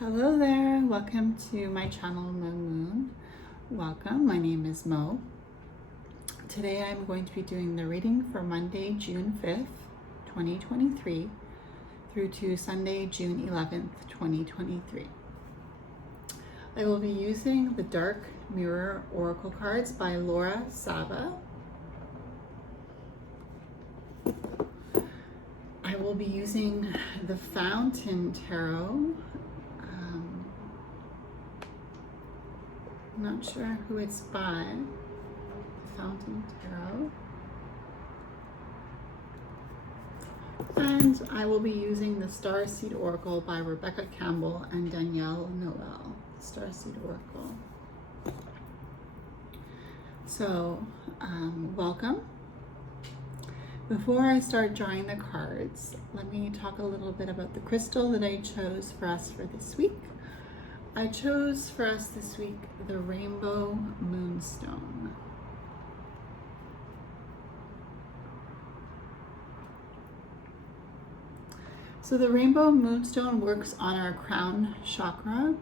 Hello there, welcome to my channel Mo Moon. Welcome, my name is Mo. Today I'm going to be doing the reading for Monday, June 5th, 2023 through to Sunday, June 11th, 2023. I will be using the Dark Mirror Oracle cards by Laura Saba. I will be using the Fountain Tarot. I'm not sure who it's by, the Fountain Tarot. And I will be using the Starseed Oracle by Rebecca Campbell and Danielle Noel. Starseed Oracle. So, welcome. Before I start drawing the cards, let me talk a little bit about the crystal that I chose for us for this week. I chose for us this week the Rainbow Moonstone. So the Rainbow Moonstone works on our crown chakra.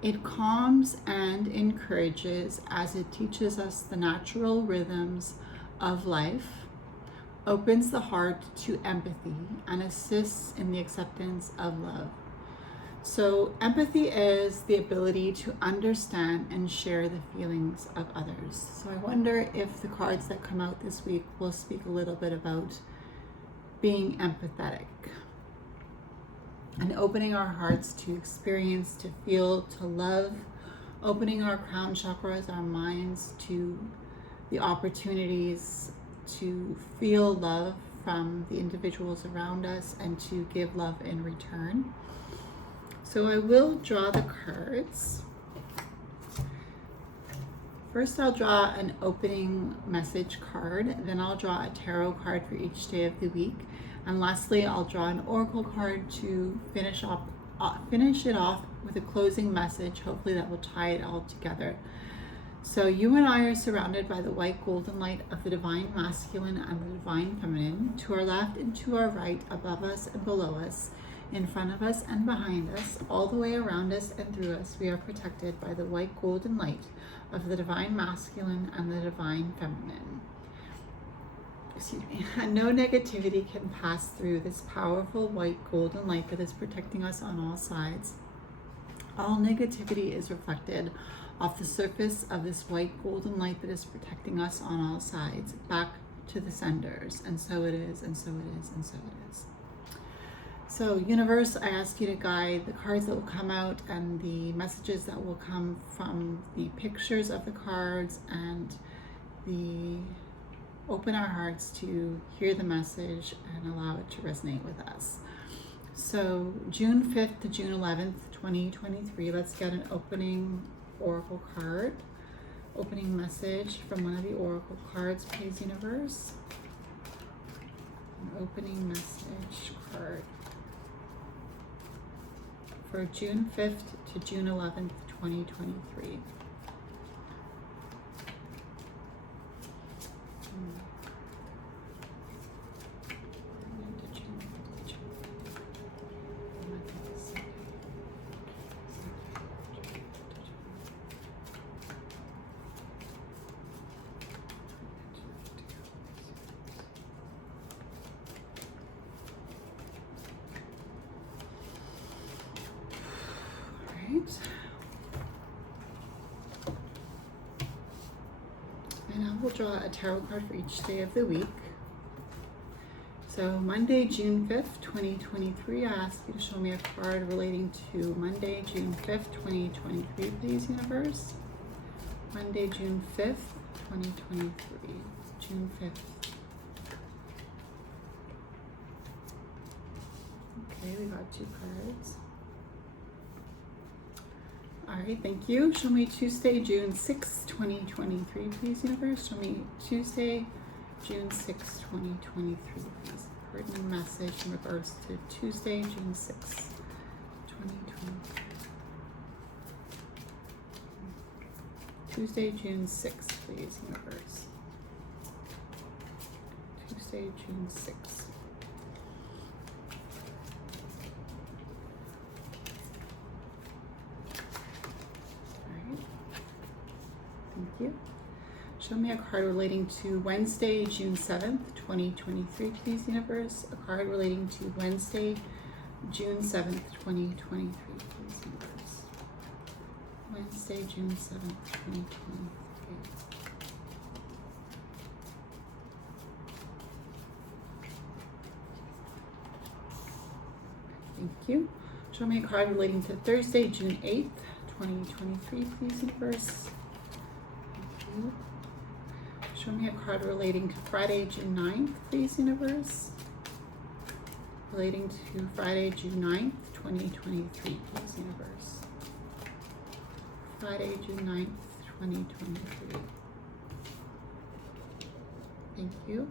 It calms and encourages as it teaches us the natural rhythms of life, opens the heart to empathy, and assists in the acceptance of love. So empathy is the ability to understand and share the feelings of others. So I wonder if the cards that come out this week will speak a little bit about being empathetic and opening our hearts to experience, to feel, to love, opening our crown chakras, our minds to the opportunities to feel love from the individuals around us and to give love in return. So I will draw the cards. First I'll draw an opening message card, then I'll draw a tarot card for each day of the week, and lastly I'll draw an oracle card to finish it off with a closing message. Hopefully that will tie it all together. So you and I are surrounded by the white golden light of the Divine Masculine and the Divine Feminine, to our left and to our right, above us and below us, in front of us and behind us, all the way around us and through us. We are protected by the white golden light of the Divine Masculine and the Divine Feminine. Excuse me. And no negativity can pass through this powerful white golden light that is protecting us on all sides. All negativity is reflected off the surface of this white golden light that is protecting us on all sides, back to the senders. And so it is, and so it is, and so it is. So universe, I ask you to guide the cards that will come out and the messages that will come from the pictures of the cards, and open our hearts to hear the message and allow it to resonate with us. So June 5th to June 11th, 2023, let's get an opening oracle card. Opening message from one of the oracle cards, please, universe. An opening message card for June 5th to June 11th, 2023. And I will draw a tarot card for each day of the week. So Monday, June 5th, 2023, I ask you to show me a card relating to Monday, June 5th, 2023, please, universe. Monday, June 5th, 2023, June 5th. Okay, we got two cards. All right, thank you. Show me Tuesday, June 6, 2023, please, universe. Show me Tuesday, June 6, 2023, please. Written message in regards to Tuesday, June 6, 2023. Tuesday, June 6, please, universe. Tuesday, June 6. you. Show me a card relating to Wednesday, June 7th, 2023, please, universe. A card relating to Wednesday, June 7th, 2023, please, universe. Wednesday, June 7th, 2023. Thank you. Show me a card relating to Thursday, June 8th, 2023, please, universe. Thank you. Show me a card relating to Friday, June 9th, please, universe. Relating to Friday, June 9th, 2023, please, universe. Friday, June 9th, 2023. Thank you.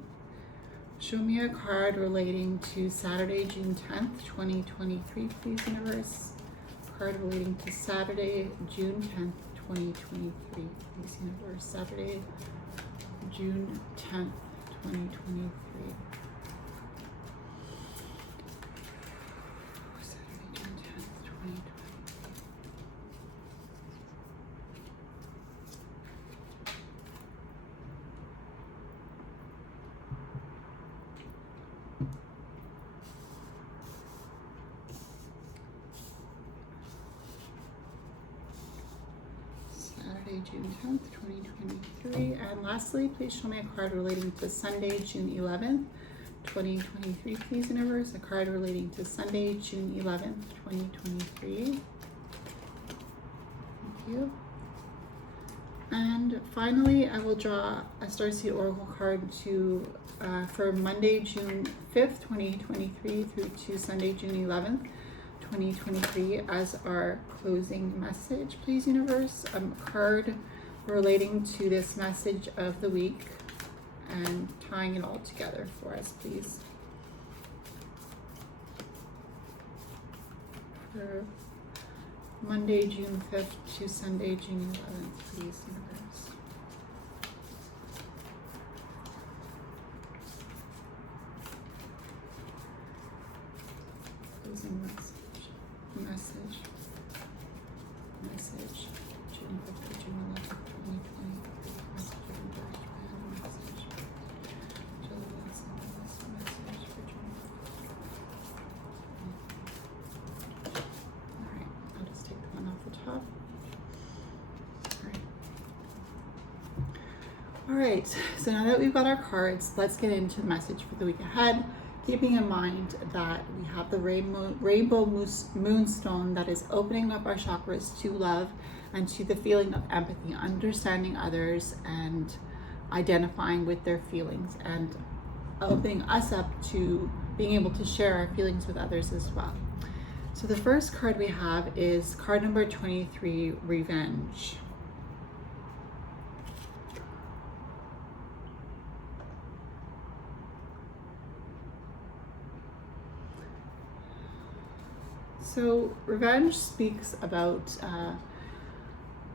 Show me a card relating to Saturday, June 10th, 2023, please, universe. Card relating to Saturday, June 10th, 2023, please, universe. Saturday, June 10th, 2023. Saturday, June 10th, 2023. Saturday, June 10th, 2023. And lastly, please show me a card relating to Sunday, June 11th, 2023, please, universe. A card relating to Sunday, June 11th, 2023. Thank you. And finally, I will draw a Starseed Oracle card for Monday, June 5th, 2023 through to Sunday, June 11th, 2023 as our closing message, please, universe. A card relating to this message of the week and tying it all together for us, please. For Monday, June 5th to Sunday, June 11th, please, universe. Closing message. Message, June 5th to June 11th, 2023. Message of encouragement, message. July message for June 5th. Alright, I'll just take the one off the top. Alright, so now that we've got our cards, let's get into the message for the week ahead. Keeping in mind that we have the rainbow moonstone that is opening up our chakras to love and to the feeling of empathy, understanding others and identifying with their feelings, and opening us up to being able to share our feelings with others as well. So the first card we have is card number 23, Revenge. So revenge speaks about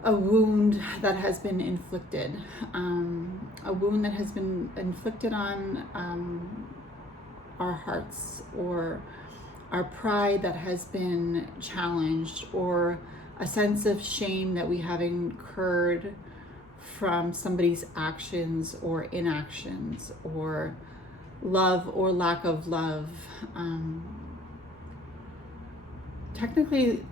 a wound that has been inflicted, a wound that has been inflicted on our hearts, or our pride that has been challenged, or a sense of shame that we have incurred from somebody's actions or inactions, or love or lack of love. Technically,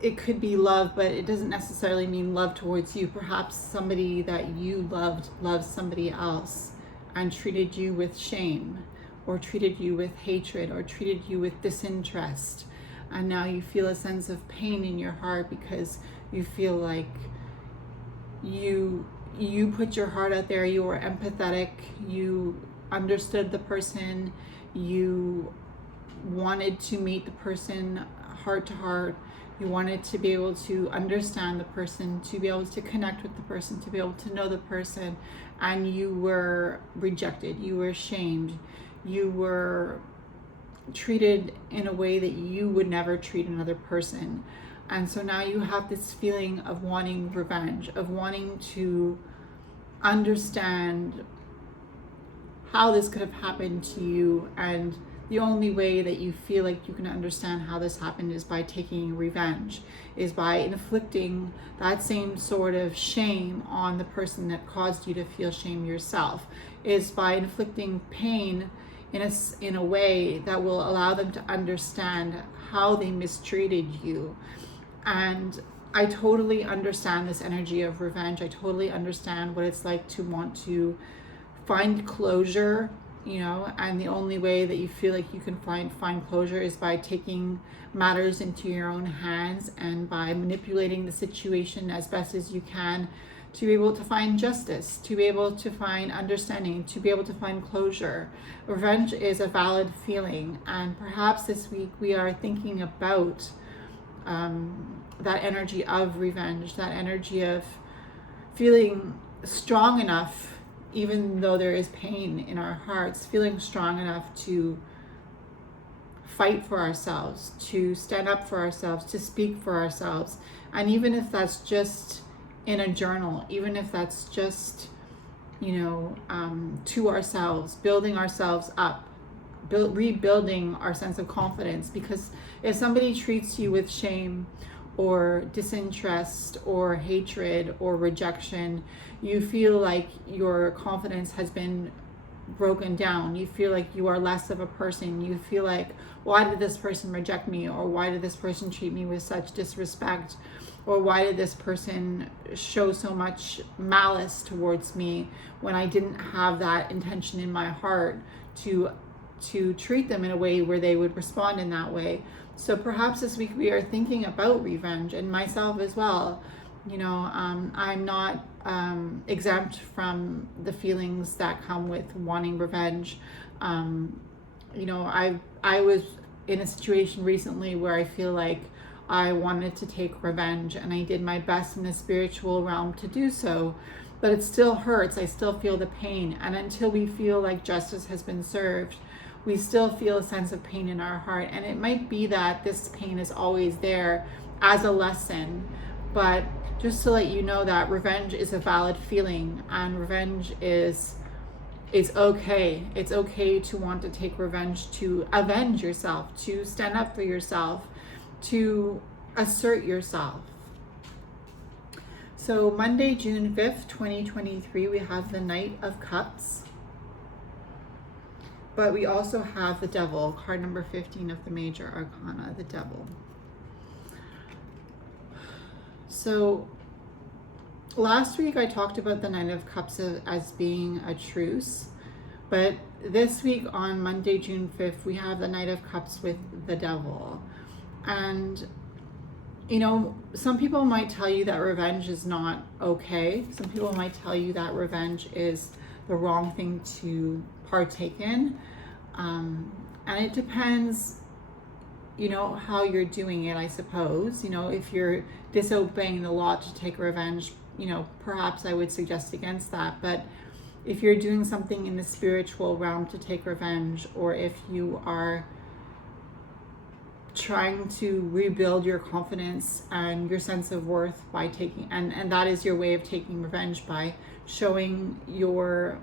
it could be love, but it doesn't necessarily mean love towards you. Perhaps somebody that you loved somebody else and treated you with shame, or treated you with hatred, or treated you with disinterest. And now you feel a sense of pain in your heart because you feel like you put your heart out there, you were empathetic, you understood the person, you wanted to meet the person heart to heart, you wanted to be able to understand the person, to be able to connect with the person, to be able to know the person, and you were rejected, you were shamed, you were treated in a way that you would never treat another person. And so now you have this feeling of wanting revenge, of wanting to understand how this could have happened to you, and the only way that you feel like you can understand how this happened is by taking revenge, is by inflicting that same sort of shame on the person that caused you to feel shame yourself, is by inflicting pain in a way that will allow them to understand how they mistreated you. And I totally understand this energy of revenge. I totally understand what it's like to want to find closure, and the only way that you feel like you can find closure is by taking matters into your own hands and by manipulating the situation as best as you can to be able to find justice, to be able to find understanding, to be able to find closure. Revenge is a valid feeling, and perhaps this week we are thinking about that energy of revenge, that energy of feeling strong enough, even though there is pain in our hearts, feeling strong enough to fight for ourselves, to stand up for ourselves, to speak for ourselves. And even if that's just in a journal, even if that's just, to ourselves, building ourselves up, rebuilding our sense of confidence. Because if somebody treats you with shame or disinterest or hatred or rejection, you feel like your confidence has been broken down. You feel like you are less of a person. You feel like, why did this person reject me? Or why did this person treat me with such disrespect? Or why did this person show so much malice towards me when I didn't have that intention in my heart to treat them in a way where they would respond in that way? So perhaps this week we are thinking about revenge, and myself as well. I'm not exempt from the feelings that come with wanting revenge. I was in a situation recently where I feel like I wanted to take revenge, and I did my best in the spiritual realm to do so, but it still hurts. I still feel the pain, and until we feel like justice has been served, we still feel a sense of pain in our heart. And it might be that this pain is always there as a lesson, but just to let you know that revenge is a valid feeling, and revenge is okay. It's okay to want to take revenge, to avenge yourself, to stand up for yourself, to assert yourself. So Monday, June 5th, 2023, we have the Knight of Cups. But we also have the Devil, card number 15 of the Major Arcana, the Devil. So last week I talked about the Knight of Cups as being a truce, but this week on Monday, June 5th, we have the Knight of Cups with the Devil. And, some people might tell you that revenge is not okay. Some people might tell you that revenge is the wrong thing to partake in. And it depends, how you're doing it, I suppose. If you're disobeying the law to take revenge, perhaps I would suggest against that. But if you're doing something in the spiritual realm to take revenge, or if you are trying to rebuild your confidence and your sense of worth by taking, and that is your way of taking revenge, by showing your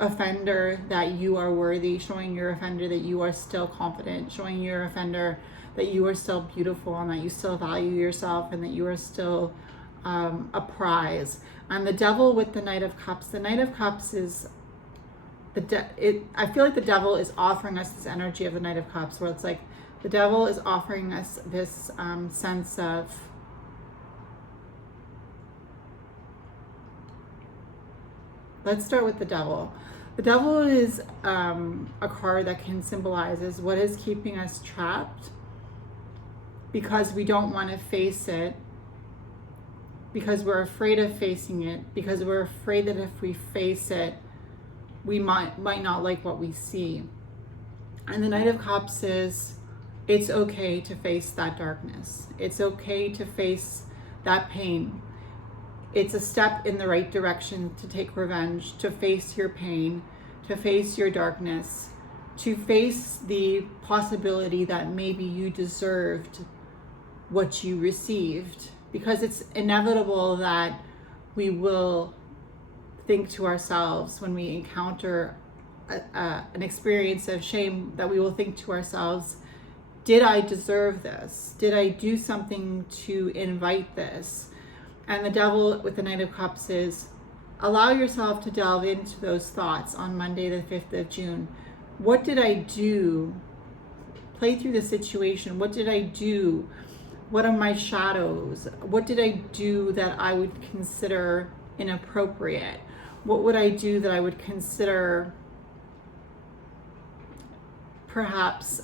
offender that you are worthy, showing your offender that you are still confident, showing your offender that you are still beautiful and that you still value yourself and that you are still a prize. And the Devil with the Knight of Cups, the Knight of Cups is I feel like the Devil is offering us this energy of the Knight of Cups, where it's like the Devil is offering us this sense of let's start with the Devil. The Devil is a card that can symbolize what is keeping us trapped, because we don't want to face it, because we're afraid of facing it, because we're afraid that if we face it, we might not like what we see. And the Knight of Cups is, it's okay to face that darkness. It's okay to face that pain. It's a step in the right direction to take revenge, to face your pain, to face your darkness, to face the possibility that maybe you deserved what you received. Because it's inevitable that we will think to ourselves when we encounter an experience of shame that we will think to ourselves, did I deserve this? Did I do something to invite this? And the devil with the Knight of Cups is, allow yourself to delve into those thoughts on Monday, the 5th of June. What did I do? Play through the situation. What did I do? What are my shadows? What did I do that I would consider inappropriate? What would I do that I would consider perhaps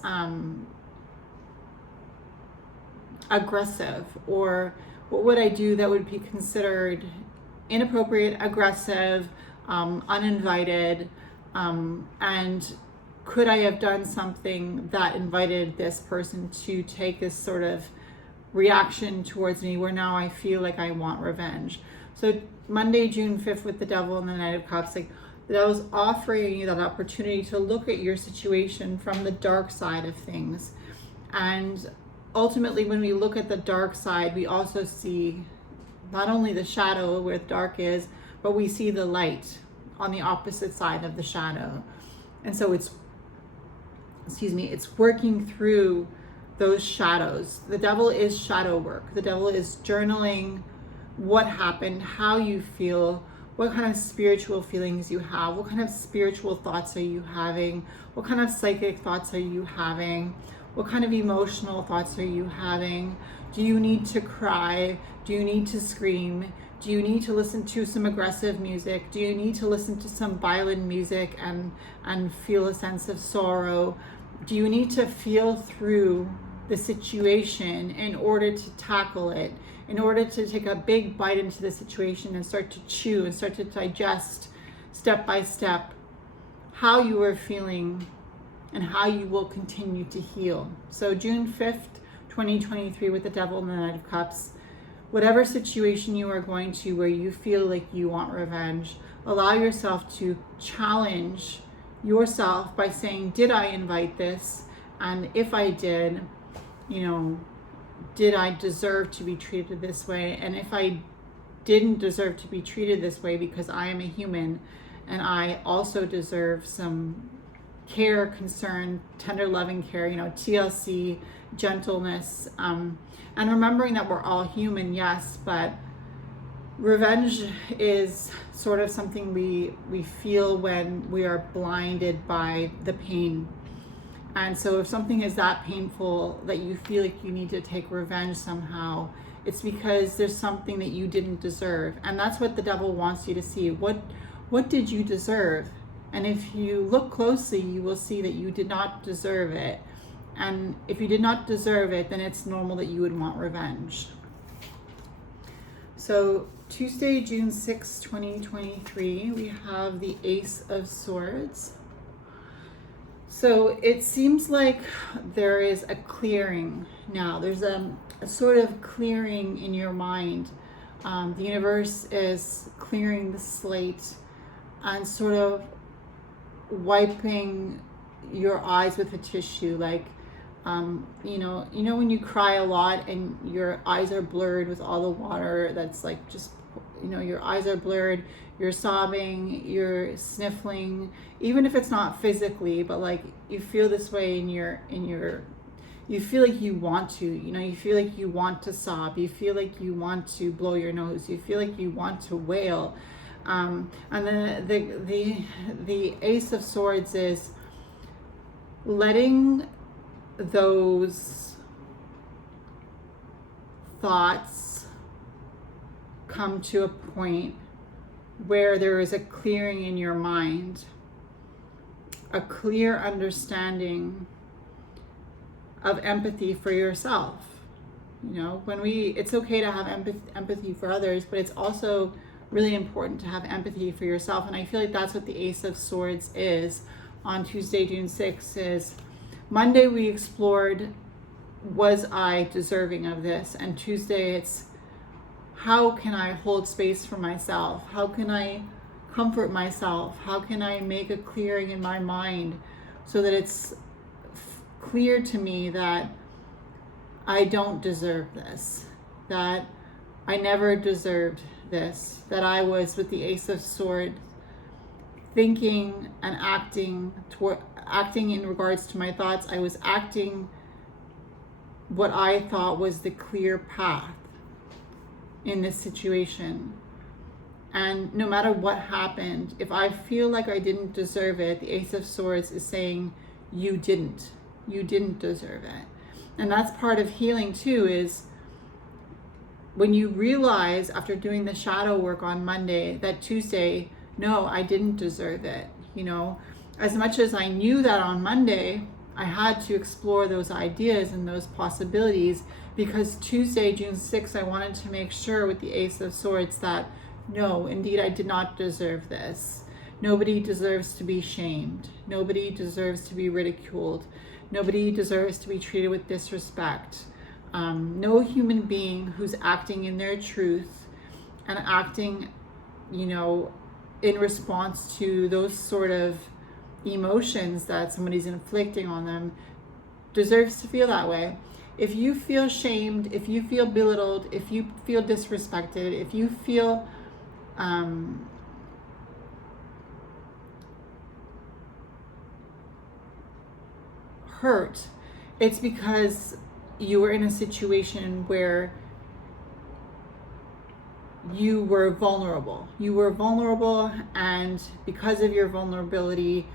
aggressive? Or what would I do that would be considered inappropriate, aggressive, uninvited, and could I have done something that invited this person to take this sort of reaction towards me where now I feel like I want revenge? So Monday, June 5th with the devil and the Knight of Cups, like the devil's offering you that opportunity to look at your situation from the dark side of things. And ultimately, when we look at the dark side, we also see not only the shadow where the dark is, but we see the light on the opposite side of the shadow. And so it's working through those shadows. The devil is shadow work. The devil is journaling what happened, how you feel, what kind of spiritual feelings you have, what kind of spiritual thoughts are you having, what kind of psychic thoughts are you having, what kind of emotional thoughts are you having. Do you need to cry? Do you need to scream? Do you need to listen to some aggressive music? Do you need to listen to some violent music and feel a sense of sorrow? Do you need to feel through the situation in order to tackle it, in order to take a big bite into the situation and start to chew and start to digest step by step how you are feeling and how you will continue to heal? So June 5th, 2023 with the devil and the Knight of Cups, whatever situation you are going to where you feel like you want revenge, allow yourself to challenge yourself by saying, did I invite this? And if I did, did I deserve to be treated this way? And if I didn't deserve to be treated this way because I am a human and I also deserve some care, concern, tender loving care, TLC, gentleness, and remembering that we're all human, yes, but revenge is sort of something we feel when we are blinded by the pain. And so if something is that painful that you feel like you need to take revenge somehow, it's because there's something that you didn't deserve. And that's what the devil wants you to see. What did you deserve? And if you look closely, you will see that you did not deserve it. And if you did not deserve it, then it's normal that you would want revenge. So Tuesday, June 6, 2023, we have the Ace of Swords. So it seems like there is a clearing now. There's a sort of clearing in your mind. The universe is clearing the slate and sort of wiping your eyes with a tissue. Like, when you cry a lot and your eyes are blurred with all the water that's like just, your eyes are blurred, you're sobbing, you're sniffling, even if it's not physically, but like you feel this way you feel like you want to, you feel like you want to sob, you feel like you want to blow your nose, you feel like you want to wail. And then the Ace of Swords is letting those thoughts come to a point where there is a clearing in your mind, a clear understanding of empathy for yourself. It's okay to have empathy for others, but it's also really important to have empathy for yourself. And I feel like that's what the Ace of Swords is on Tuesday, June 6th, is Monday we explored, was I deserving of this? And Tuesday it's, how can I hold space for myself? How can I comfort myself? How can I make a clearing in my mind so that it's clear to me that I don't deserve this, that I never deserved this, that I was, with the Ace of Swords, thinking and acting in regards to my thoughts. I was acting what I thought was the clear path in this situation. And no matter what happened, if I feel like I didn't deserve it, the Ace of Swords is saying you didn't deserve it. And that's part of healing too, is when you realize after doing the shadow work on Monday that Tuesday, no, I didn't deserve it. You know, as much as I knew that on Monday, I had to explore those ideas and those possibilities, because Tuesday, June 6th, I wanted to make sure with the Ace of Swords that no, indeed, I did not deserve this. Nobody deserves to be shamed. Nobody deserves to be ridiculed. Nobody deserves to be treated with disrespect. No human being who's acting in their truth and acting, you know, in response to those sort of emotions that somebody's inflicting on them deserves to feel that way. If you feel shamed, if you feel belittled, if you feel disrespected, if you feel hurt, it's because you were in a situation where you were vulnerable. You were vulnerable, and because of your vulnerability,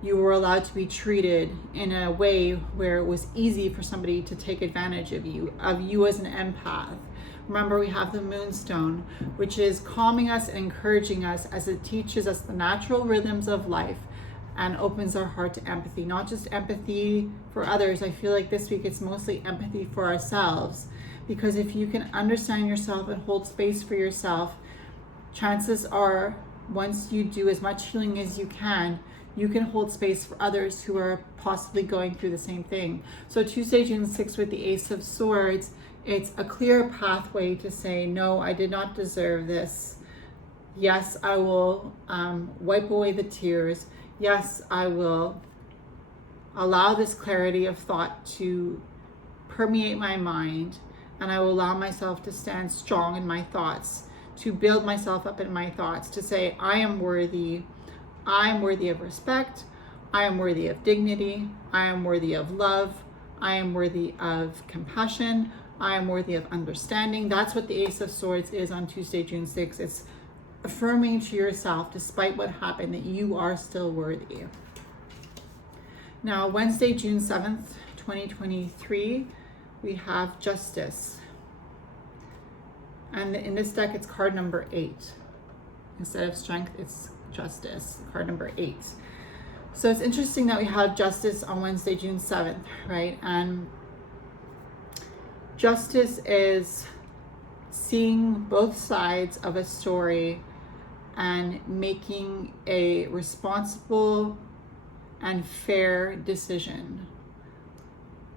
you were allowed to be treated in a way where it was easy for somebody to take advantage of you as an empath. Remember, we have the Moonstone, which is calming us and encouraging us as it teaches us the natural rhythms of life and opens our heart to empathy. Not just empathy for others. I feel like this week it's mostly empathy for ourselves, because if you can understand yourself and hold space for yourself, chances are, once you do as much healing as you can hold space for others who are possibly going through the same thing. So Tuesday, June 6th, with the Ace of Swords, it's a clear pathway to say, no, I did not deserve this. Yes, I will wipe away the tears. Yes, I will allow this clarity of thought to permeate my mind, and I will allow myself to stand strong in my thoughts, to build myself up in my thoughts, to say, I am worthy of respect, I am worthy of dignity, I am worthy of love, I am worthy of compassion, I am worthy of understanding. That's what the Ace of Swords is on Tuesday, June 6th. It's affirming to yourself, despite what happened, that you are still worthy. Now, Wednesday, June 7th, 2023, we have Justice. And in this deck, it's card number 8. Instead of Strength, it's Justice, card number 8. So it's interesting that we have Justice on Wednesday, June 7th, right? And Justice is seeing both sides of a story and making a responsible and fair decision.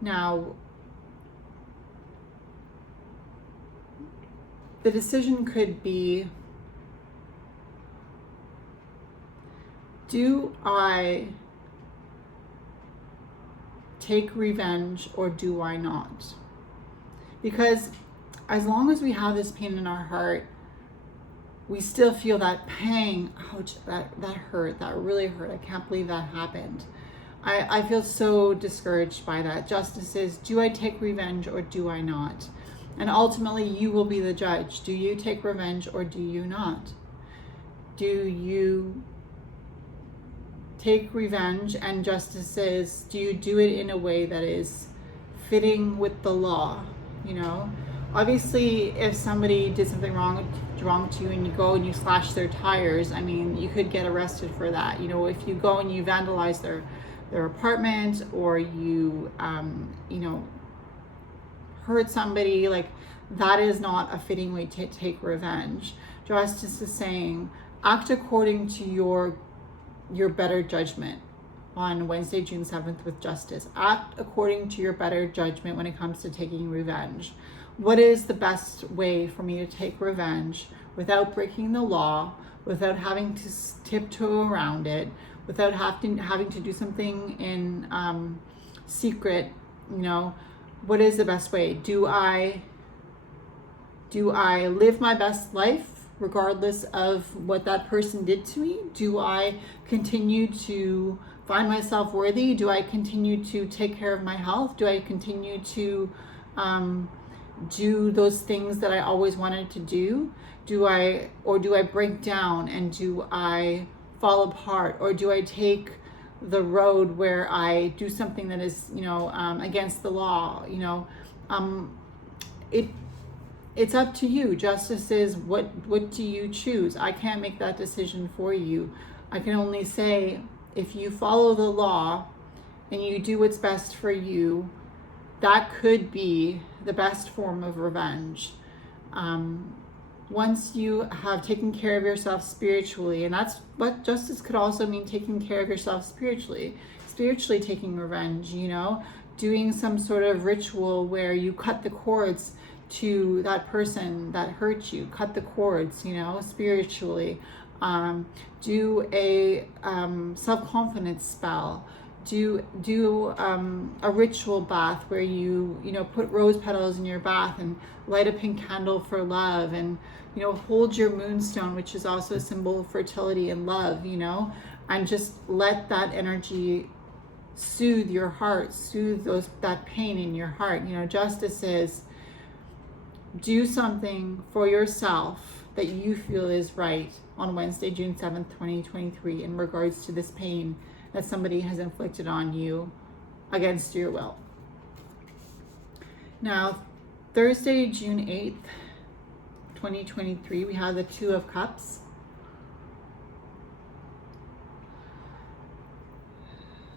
Now, the decision could be, do I take revenge or do I not? Because as long as we have this pain in our heart, we still feel that pang. Ouch, that hurt, that really hurt. I can't believe that happened. I feel so discouraged by that. Justice is, do I take revenge or do I not? And ultimately, you will be the judge. Do you take revenge or do you not? Do you take revenge? And justice is, do you do it in a way that is fitting with the law? You know, obviously, if somebody did something wrong to you and you go and you slash their tires, I mean, you could get arrested for that. You know, if you go and you vandalize their apartment, or you, hurt somebody, like, that is not a fitting way to take revenge. Justice is saying, act according to your better judgment on Wednesday, June 7th with Justice. Act according to your better judgment when it comes to taking revenge. What is the best way for me to take revenge without breaking the law, without having to tiptoe around it, without having to do something in secret? You know, what is the best way? Do I live my best life regardless of what that person did to me? Do I continue to find myself worthy? Do I continue to take care of my health? Do I continue to do those things that I always wanted to do? Do I break down, and do I fall apart, or do I take the road where I do something that is, against the law? It's up to you. Justice is what do you choose? I can't make that decision for you. I can only say, if you follow the law and you do what's best for you, that could be the best form of revenge. Once you have taken care of yourself spiritually, and that's what justice could also mean, taking care of yourself spiritually taking revenge, doing some sort of ritual where you cut the cords to that person that hurt you, cut the cords, spiritually. Do a self-confidence spell. Do a ritual bath where you put rose petals in your bath and light a pink candle for love, and hold your moonstone, which is also a symbol of fertility and love, and just let that energy soothe your heart, soothe that pain in your heart. Justice is, do something for yourself that you feel is right on Wednesday, June 7th, 2023, in regards to this pain that somebody has inflicted on you against your will. Now, Thursday, June 8th, 2023, we have the Two of Cups.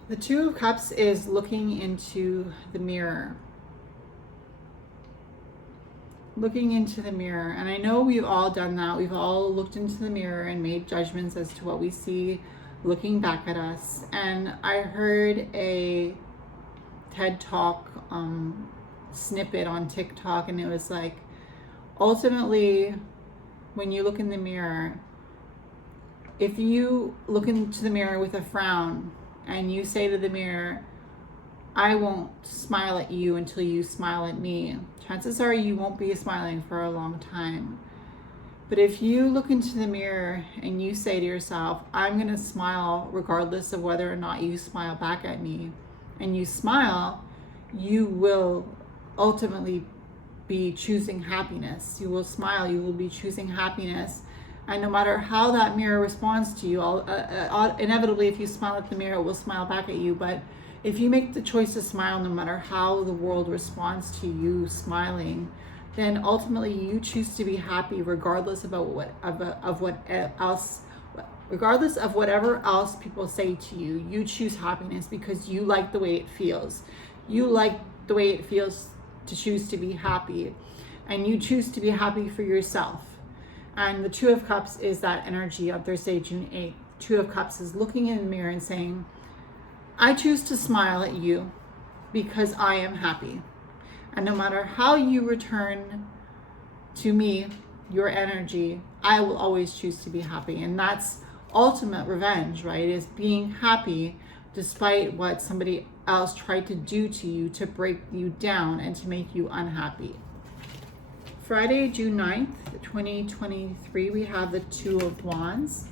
The Two of Cups is looking into the mirror. Looking into the mirror. And I know we've all done that. We've all looked into the mirror and made judgments as to what we see looking back at us. And I heard a TED Talk snippet on TikTok, and it was like, ultimately, when you look in the mirror, if you look into the mirror with a frown and you say to the mirror, I won't smile at you until you smile at me, chances are you won't be smiling for a long time. But if you look into the mirror and you say to yourself, I'm going to smile regardless of whether or not you smile back at me, and you smile, you will ultimately be choosing happiness. You will smile, you will be choosing happiness. And no matter how that mirror responds to you, inevitably, if you smile at the mirror, it will smile back at you. But if you make the choice to smile, no matter how the world responds to you smiling, then ultimately you choose to be happy regardless of regardless of whatever else people say to you. You choose happiness because you like the way it feels. You like the way it feels to choose to be happy, and you choose to be happy for yourself. And the Two of Cups is that energy of Thursday, June 8th. Two of Cups is looking in the mirror and saying, I choose to smile at you because I am happy. And no matter how you return to me your energy, I will always choose to be happy. And that's ultimate revenge, right? Is being happy despite what somebody else tried to do to you to break you down and to make you unhappy. Friday, June 9th, 2023, we have the Two of Wands.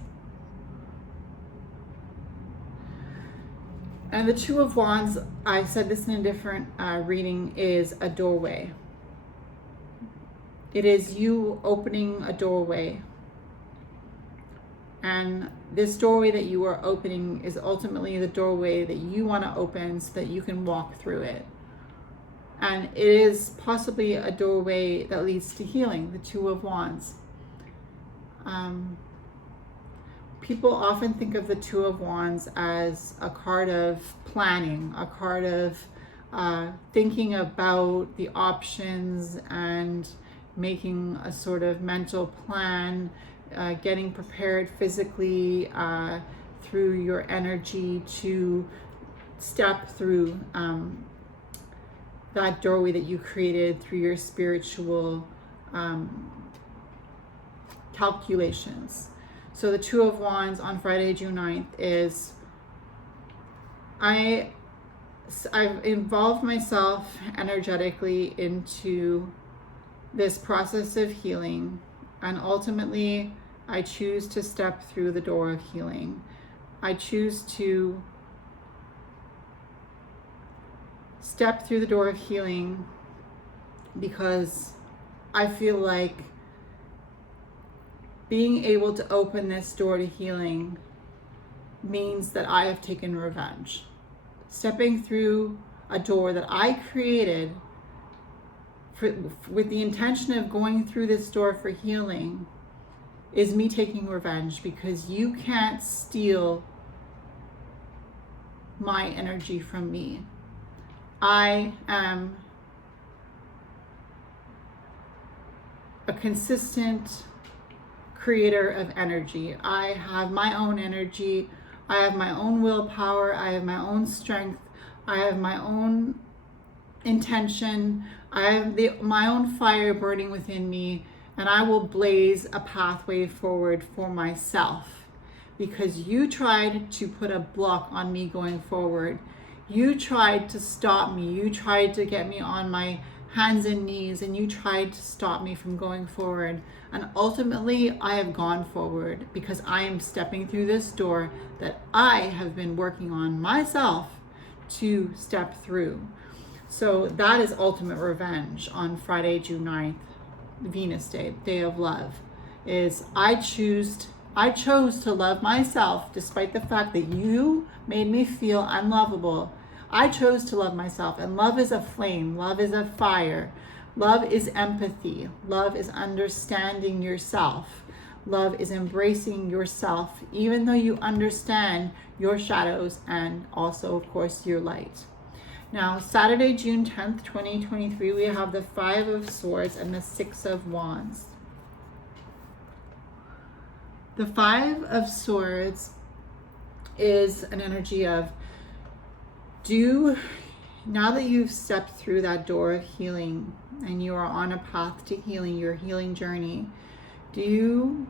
And the Two of Wands, I said this in a different reading, is a doorway. It is you opening a doorway. And this doorway that you are opening is ultimately the doorway that you want to open so that you can walk through it. And it is possibly a doorway that leads to healing, the Two of Wands. People often think of the Two of Wands as a card of planning, a card of thinking about the options and making a sort of mental plan, getting prepared physically through your energy to step through that doorway that you created through your spiritual calculations. So the Two of Wands on Friday, June 9th is, I've involved myself energetically into this process of healing, And ultimately, I choose to step through the door of healing. I choose to step through the door of healing because I feel like being able to open this door to healing means that I have taken revenge. Stepping through a door that I created with the intention of going through this door for healing is me taking revenge, because you can't steal my energy from me. I am a consistent creator of energy. I have my own energy. I have my own willpower. I have my own strength. I have my own intention. I have my own fire burning within me, and I will blaze a pathway forward for myself, because you tried to put a block on me going forward. You tried to stop me. You tried to get me on my hands and knees, and you tried to stop me from going forward. And ultimately, I have gone forward because I am stepping through this door that I have been working on myself to step through. So that is ultimate revenge on Friday, June 9th, Venus Day, Day of Love, is I chose to love myself despite the fact that you made me feel unlovable. I chose to love myself, and love is a flame, love is a fire, love is empathy, love is understanding yourself, love is embracing yourself, even though you understand your shadows and also, of course, your light. Now, Saturday, June 10th, 2023, we have the 5 of Swords and the 6 of Wands. The 5 of Swords is an energy of, now that you've stepped through that door of healing and you are on a path to healing, your healing journey, do you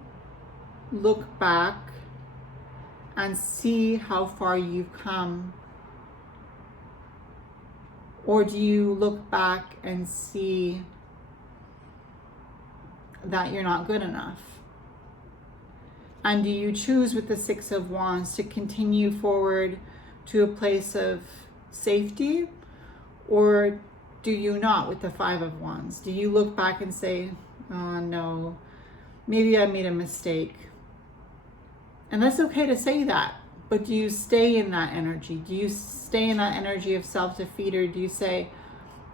look back and see how far you've come? Or do you look back and see that you're not good enough? And do you choose with the 6 of Wands to continue forward to a place of safety? Or do you not with the 5 of Wands? Do you look back and say, oh no, maybe I made a mistake? And that's okay to say that. But do you stay in that energy? Do you stay in that energy of self-defeat? Or do you say,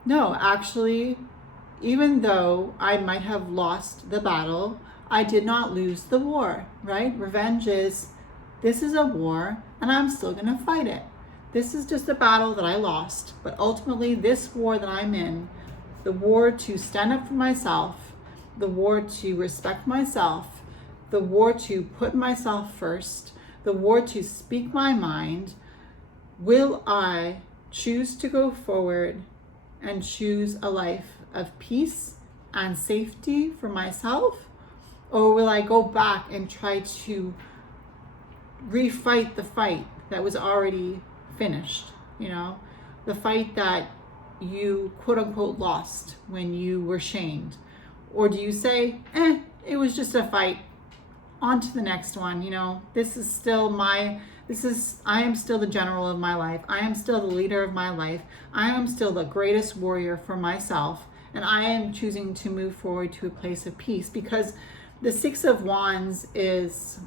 no, actually, even though I might have lost the battle, I did not lose the war, right? Revenge is, this is a war and I'm still gonna fight it. This is just a battle that I lost, but ultimately this war that I'm in, the war to stand up for myself, the war to respect myself, the war to put myself first, the war to speak my mind, will I choose to go forward and choose a life of peace and safety for myself? Or will I go back and try to refight the fight that was already finished? You know, the fight that you quote unquote lost when you were shamed? Or do you say, it was just a fight, on to the next one? You know, I am still the general of my life. I am still the leader of my life. I am still the greatest warrior for myself. And I am choosing to move forward to a place of peace, because the 6 of Wands is,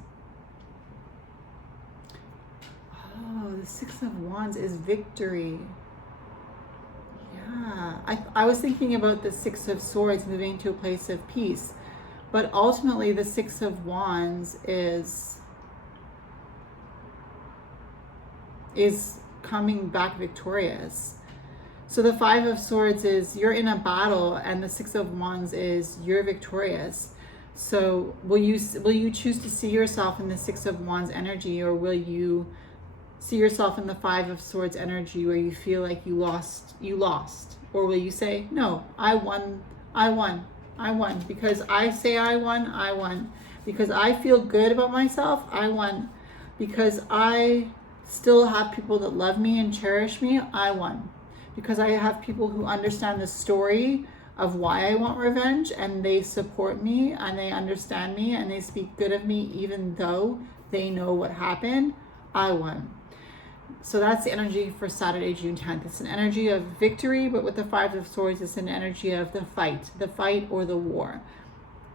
the 6 of Wands is victory. Yeah, I was thinking about the 6 of Swords moving to a place of peace. But ultimately, the 6 of Wands is coming back victorious. So the 5 of Swords is you're in a battle, and the 6 of Wands is you're victorious. So will you choose to see yourself in the 6 of Wands energy, or will you see yourself in the 5 of Swords energy where you feel like you lost? Or will you say, no, I won, because I say I won, because I feel good about myself, I won, because I still have people that love me and cherish me, I won, because I have people who understand the story of why I want revenge, and they support me and they understand me and they speak good of me even though they know what happened, I won. So that's the energy for Saturday, June 10th. It's an energy of victory, but with the Five of Swords, it's an energy of the fight or the war.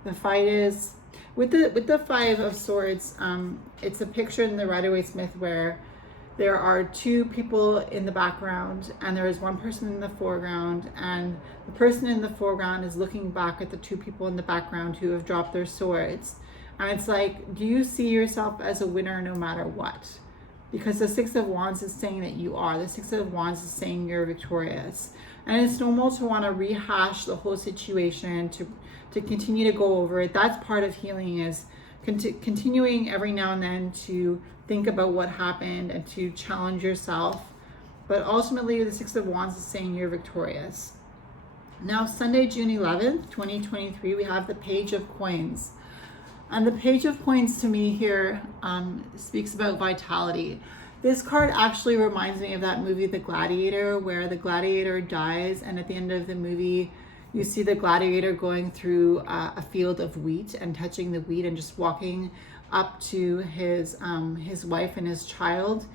The fight is with the Five of Swords. It's a picture in the Rider-Waite-Smith where there are two people in the background and there is one person in the foreground, and the person in the foreground is looking back at the two people in the background who have dropped their swords. And it's like, do you see yourself as a winner no matter what? Because the Six of Wands is saying that you are. The Six of Wands is saying you're victorious. And it's normal to want to rehash the whole situation, to continue to go over it. That's part of healing, is continuing every now and then to think about what happened and to challenge yourself. But ultimately, the Six of Wands is saying you're victorious. Now, Sunday, June 11th, 2023, we have the Page of Coins. And the Page of Coins to me here speaks about vitality. This card actually reminds me of that movie, The Gladiator, where the gladiator dies, and at the end of the movie, you see the gladiator going through a field of wheat and touching the wheat and just walking up to his wife and his child,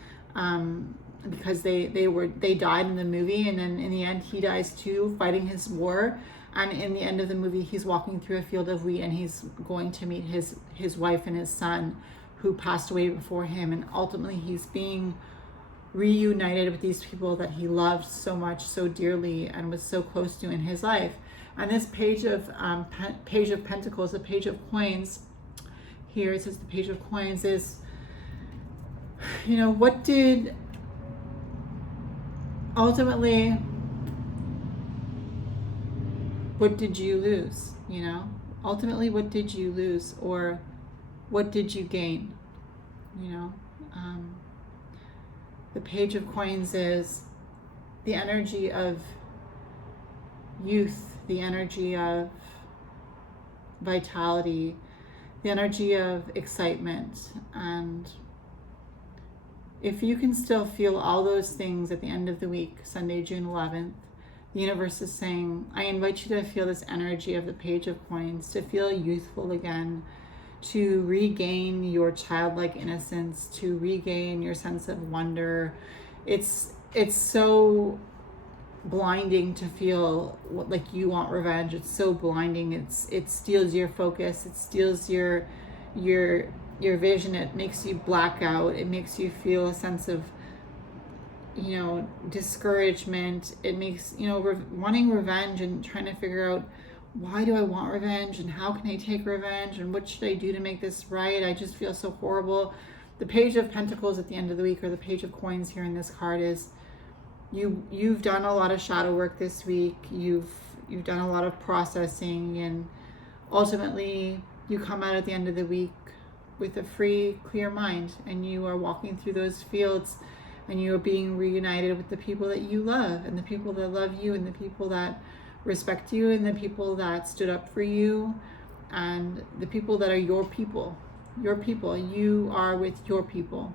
because they died in the movie, and then in the end he dies too, fighting his war. And in the end of the movie, he's walking through a field of wheat and he's going to meet his wife and his son who passed away before him. And ultimately, he's being reunited with these people that he loved so much, so dearly, and was so close to in his life. And this Page of Pentacles, the Page of Coins, here it says the Page of Coins is, what did you lose? Ultimately, what did you lose, or what did you gain? The Page of Coins is the energy of youth, the energy of vitality, the energy of excitement. And if you can still feel all those things at the end of the week, Sunday, June 11th, the universe is saying, I invite you to feel this energy of the Page of Coins, to feel youthful again, to regain your childlike innocence, to regain your sense of wonder. It's so blinding to feel like you want revenge. It's so blinding. It steals your focus. It steals your vision. It makes you black out. It makes you feel a sense of discouragement. It makes, wanting revenge and trying to figure out, why do I want revenge, and how can I take revenge, and what should I do to make this right? I just feel so horrible. The Page of Pentacles at the end of the week, or the Page of Coins here in this card, is you've done a lot of shadow work this week. You've done a lot of processing, and ultimately you come out at the end of the week with a free, clear mind, and you are walking through those fields, and you are being reunited with the people that you love, and the people that love you, and the people that respect you, and the people that stood up for you, and the people that are your people. You are with your people.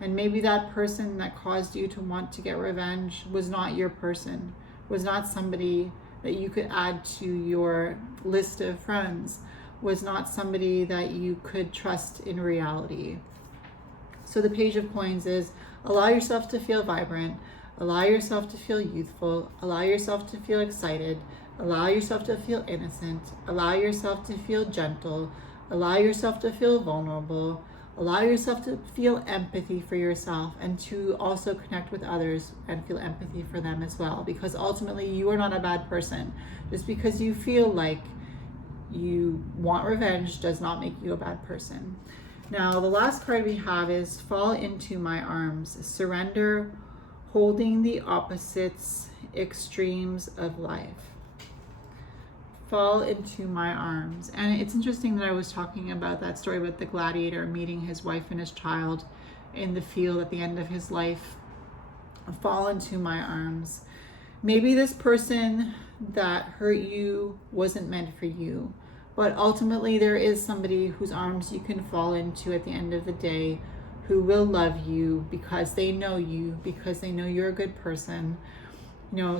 And maybe that person that caused you to want to get revenge was not your person, was not somebody that you could add to your list of friends, was not somebody that you could trust in reality. So the Page of Coins is, allow yourself to feel vibrant, allow yourself to feel youthful, allow yourself to feel excited, allow yourself to feel innocent, allow yourself to feel gentle, allow yourself to feel vulnerable, allow yourself to feel empathy for yourself, and to also connect with others and feel empathy for them as well, because ultimately you are not a bad person. Just because you feel like you want revenge does not make you a bad person. Now, the last card we have is Fall Into My Arms. Surrender, holding the opposites, extremes of life. Fall into my arms. And it's interesting that I was talking about that story with the gladiator meeting his wife and his child in the field at the end of his life. Fall into my arms. Maybe this person that hurt you wasn't meant for you, but ultimately there is somebody whose arms you can fall into at the end of the day, who will love you because they know you, because they know you're a good person.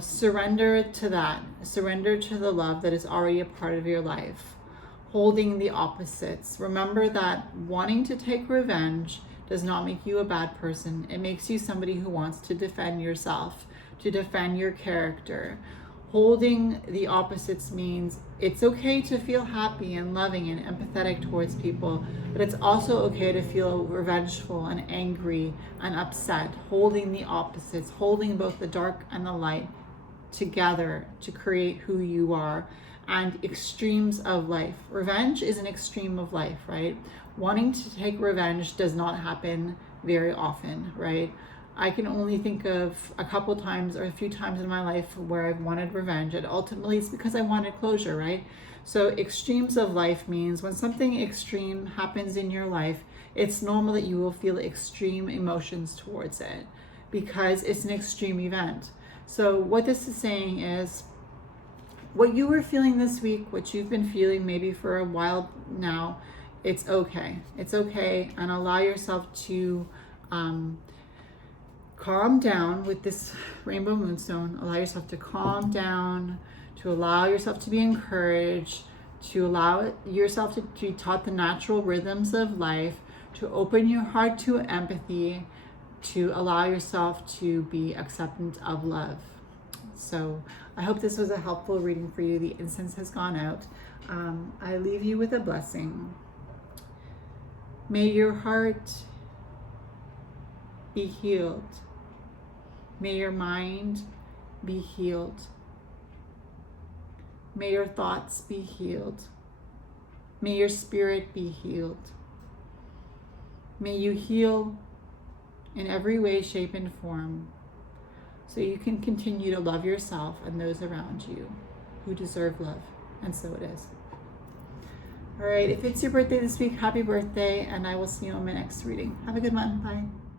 surrender to that. Surrender to the love that is already a part of your life. Holding the opposites. Remember that wanting to take revenge does not make you a bad person. It makes you somebody who wants to defend yourself, to defend your character. Holding the opposites means it's okay to feel happy and loving and empathetic towards people, but it's also okay to feel revengeful and angry and upset. Holding the opposites, holding both the dark and the light together to create who you are. And extremes of life. Revenge is an extreme of life, right? Wanting to take revenge does not happen very often, right? I can only think of a couple times or a few times in my life where I've wanted revenge, and ultimately it's because I wanted closure, right? So extremes of life means when something extreme happens in your life, it's normal that you will feel extreme emotions towards it because it's an extreme event. So what this is saying is, what you were feeling this week, what you've been feeling maybe for a while now, it's okay. It's okay, and allow yourself to calm down with this rainbow moonstone. Allow yourself to calm down, to allow yourself to be encouraged, to allow yourself to be taught the natural rhythms of life, to open your heart to empathy, to allow yourself to be acceptant of love. So I hope this was a helpful reading for you. The incense has gone out. I leave you with a blessing. May your heart be healed. May your mind be healed. May your thoughts be healed. May your spirit be healed. May you heal in every way, shape, and form, so you can continue to love yourself and those around you who deserve love. And so it is. All right, if it's your birthday this week, happy birthday, and I will see you on my next reading. Have a good one. Bye.